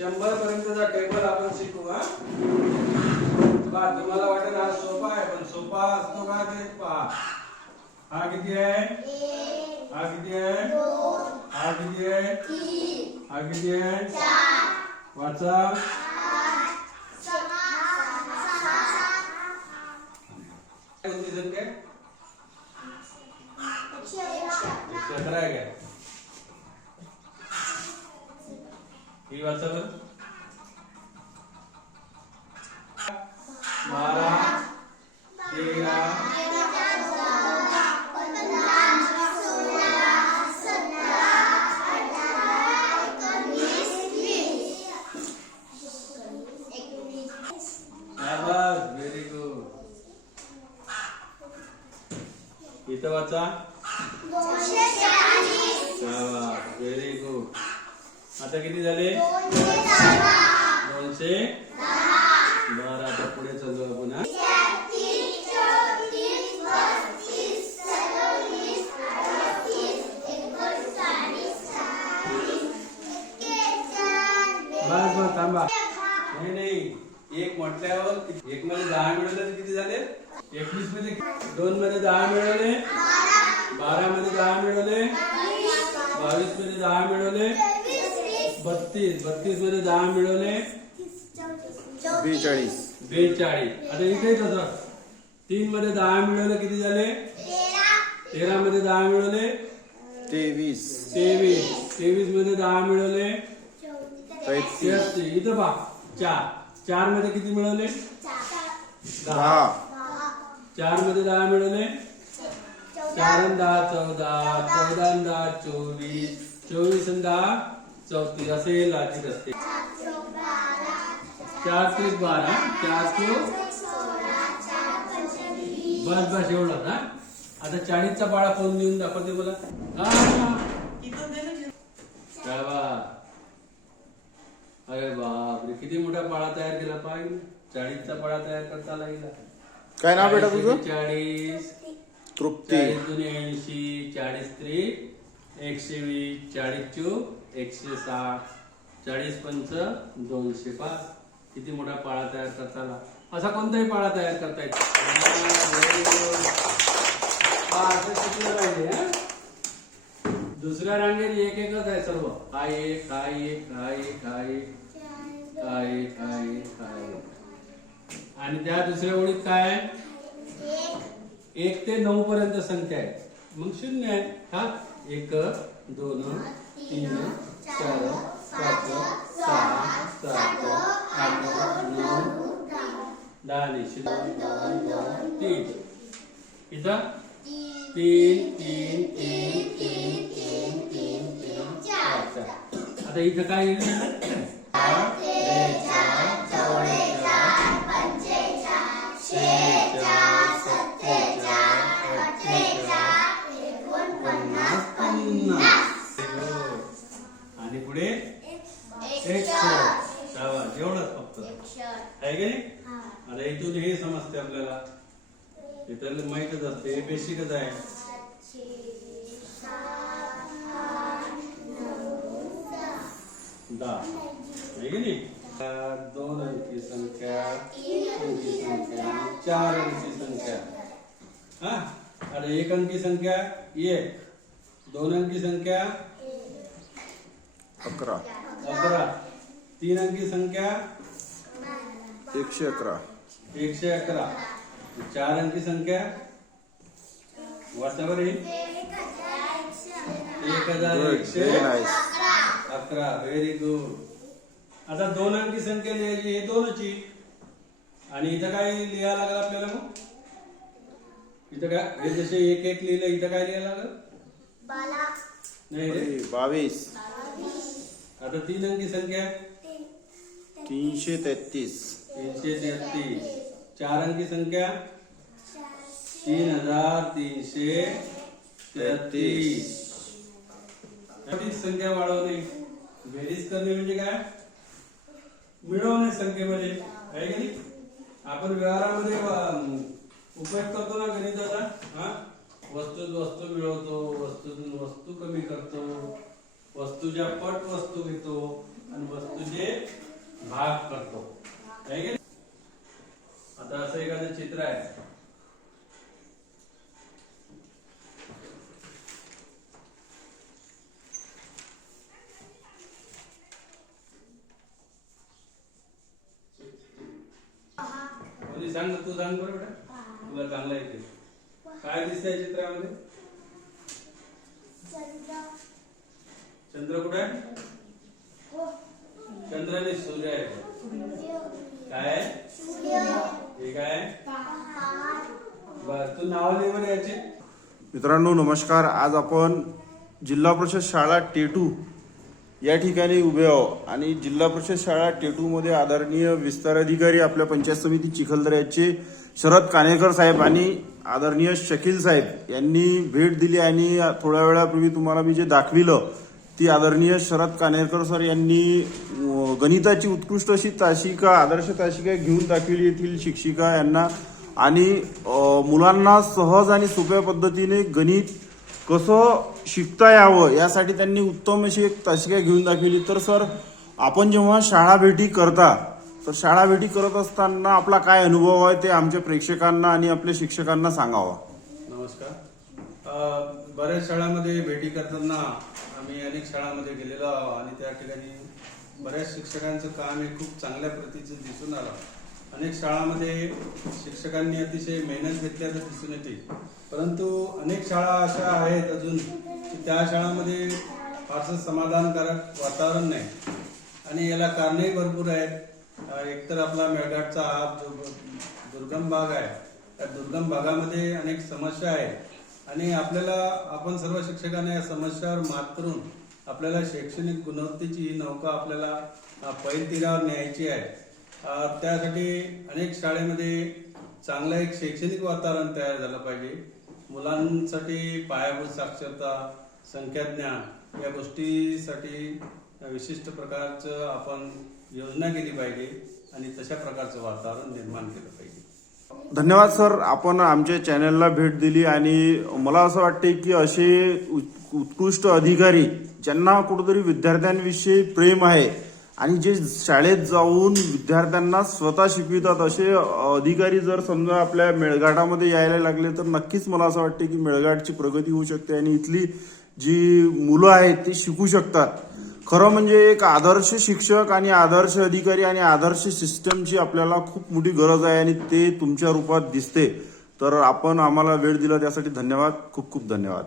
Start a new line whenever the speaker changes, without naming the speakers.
शंभर पर्यंतचा टेबल आपण शिकू हा? बा तुम्हाला वाटेल हा सोपा आहे पण सोपा असतो का ते पहा. हा किती आहे? हा किती आहे? हा किती आहे? हा किती आहे? वाचा. कोणती संख्या आहे काय? ही वाचा बरं. बारा तेरा व्हेरी गुड इथं वाचा. आता किती झाले? दोनशे बरं आता पुढे चालू आपण बस बस थांबा. नाही नाही. एक म्हटल्यावर एक मध्ये दहा मिळवले किती झाले? एकवीसमध्ये दोन मध्ये दहा मिळवले. बारा मध्ये दहा मिळवले. बावीसमध्ये दहा मिळवले. बत्तीस. बत्तीसमध्ये दहा मिळवले.
बेचाळीस.
बेचाळीस. आता इथे तसं तीन मध्ये दहा मिळवले किती झाले? तेरा मध्ये दहा मिळवले.
तेवीस.
तेवीस. तेवीसमध्ये दहा मिळवले. इथं पहा. चार. चारमध्ये किती मिळवले?
दहा.
चारमध्ये दहा मिळवले? चार दहा चौदा. चौदा दहा चोवीस. चोवीस दहा? चौतीस असे लाचित असते. चार त्रिक बारा चार चो बस बस एवढं ना आता चाळीसचा पाळा कोण देऊन दाखवते मला. अरे बापरे किती मोठा पाळा तयार केला पाहिजे चाळीसचा पाळा तयार करता आला हिला.
काय नाव बेटा तुझं?
चाळीस
तृप्ती.
चाळीस ऐंशी चाळीस त्रिक एकशे वीस चाळीस चू एकशे साठ चाळीस पंच दोनशे पाच. किती मोठा पाळा तयार करता आला? असा कोणताही पाळा तयार करता येतो शिकलं पाहिजे दुसऱ्या रांगेत एक एकच आहे सर्व. हा एक हा एक हा एक हा एक हा एक हा एक हा एक. आणि त्या दुसऱ्या ओळीत काय एक ते नऊ पर्यंत संख्या आहे. मग शून्य आहे. हा? एक दोन तीन चार पाच सहा सात आठ नऊ दहा आणि दोन दोन तीन. इथं? तीन तीन तीन तीन तीन तीन तीन चार. चार आता इथं काय आणि पुढे शाबास एवढंच फक्त. आहे की आता इथून हे समजते आपल्याला. इथं माहीतच असते हे बेसिकच आहे. दहा. आहे की नाही? दोन अंकी संख्या अंकी संख्या चार अंकी संख्या. हा? आता एक अंकी संख्या एक. दोन अंकी संख्या
अकरा.
अकरा. तीन अंकी संख्या?
एकशे अकरा.
एकशे अकरा. चार अंकी संख्या? वाचावर येईल एक हजार एकशे अकरा. व्हेरी गुड आता दोन अंकी संख्या लिहायची हे दोनची. आणि इथं काय लिहायला लागलं आपल्याला मग? इथं काय हे जसे एक एक लिहिलं इथं काय लिहायला लागलं? नाही
बावीस.
आता तीन अंकी संख्या?
तीनशे तेहतीस.
तीनशे तेहतीस. चार अंकी संख्या? तीन हजार तीनशे तेहतीस. संख्या वाढवणे बेरीज करणे म्हणजे काय? मिळवणे संख्येमध्ये आहे की नाही? आपण व्यवहारामध्ये उपयोग करतो ना गणिताचा? हा? वस्तू वस्तू मिळवतो वस्तूतून वस्तू कमी करतो. वस्तूच्या पट वस्तू घेतो आणि वस्तूचे भाग करतो. आता असं एखादं चित्र आहे. सांग तू सांग बरं तुला चांगला येते काय दिसतंय चित्रामध्ये? चंद्र कुठे? आहे चंद्र आणि सूर्य आहे. काय हे काय बर तू नाव दे बरं याचे.
मित्रांनो नमस्कार. आज आपण जिल्हा परिषद शाळा टेटू या ठिकाणी उभे आहो आणि जिल्हा परिषद शाळा टेटूमध्ये आदरणीय विस्तार अधिकारी आपल्या पंचायत समिती चिखलदऱ्याचे शरद कानेकर साहेब आणि आदरणीय शकील साहेब यांनी भेट दिली आणि थोड्या वेळापूर्वी तुम्हाला मी जे दाखविलं ती आदरणीय शरद कानेरकर सर यांनी गणिताची उत्कृष्ट अशी तासिका आदर्श तासिका घेऊन दाखविली येथील शिक्षिका यांना. आणि मुलांना सहज आणि सोप्या पद्धतीने गणित कसं शिकता यावं यासाठी त्यांनी उत्तम अशी एक तासिका घेऊन दाखवली. तर सर आपण जेव्हा शाळा भेटी करता तर शाळा भेटी करत असताना आपला काय अनुभव आहे ते आमच्या प्रेक्षकांना आणि आपल्या शिक्षकांना सांगावा.
नमस्कार. बऱ्याच शाळांमध्ये भेटी करताना मी अनेक शाळांमध्ये गेलेलो आहो आणि त्या ठिकाणी बऱ्याच शिक्षकांचं काम हे खूप चांगल्या प्रतीचं दिसून आलं. अनेक शाळांमध्ये शिक्षकांनी अतिशय मेहनत घेतल्याचं दिसून येते. परंतु अनेक शाळा अशा आहेत अजून की त्या शाळांमध्ये फारसं समाधानकारक वातावरण नाही. आणि याला कारणही भरपूर आहेत. एकतर आपला मेळघाटचा हा जो दुर्गम भाग आहे. त्या दुर्गम भागामध्ये अनेक समस्या आहेत. आणि आपल्याला आपण सर्व शिक्षकांना या समस्यावर मात करून आपल्याला शैक्षणिक गुणवत्तेची ही नौका आपल्याला पैल तीरावर न्यायची आहे. त्यासाठी अनेक शाळेमध्ये चांगलं एक शैक्षणिक वातावरण तयार झालं पाहिजे. मुलांसाठी पायाभूत साक्षरता संख्याज्ञान या गोष्टीसाठी विशिष्ट प्रकारचं आपण योजना केली पाहिजे आणि तशा प्रकारचं वातावरण निर्माण केलं पाहिजे.
धन्यवाद सर. आपण आमच्या चॅनलला भेट दिली आणि मला असं वाटते की असे उत्कृष्ट अधिकारी ज्यांना कुठेतरी विद्यार्थ्यांविषयी प्रेम आहे आणि जे शाळेत जाऊन विद्यार्थ्यांना स्वतः शिकवितात असे अधिकारी जर समजा आपल्या मेळघाटामध्ये यायला लागले तर नक्कीच मला असं वाटते की मेळघाटची प्रगती होऊ शकते आणि इथली जी मुलं आहेत ती शिकू शकतात. खरं म्हणजे एक आदर्श शिक्षक आणि आदर्श अधिकारी आणि आदर्श सिस्टमची आपल्याला खूप मोठी गरज आहे आणि ते तुमच्या रूपात दिसते. तर आपण आम्हाला वेळ दिला त्यासाठी धन्यवाद. खूप खूप धन्यवाद.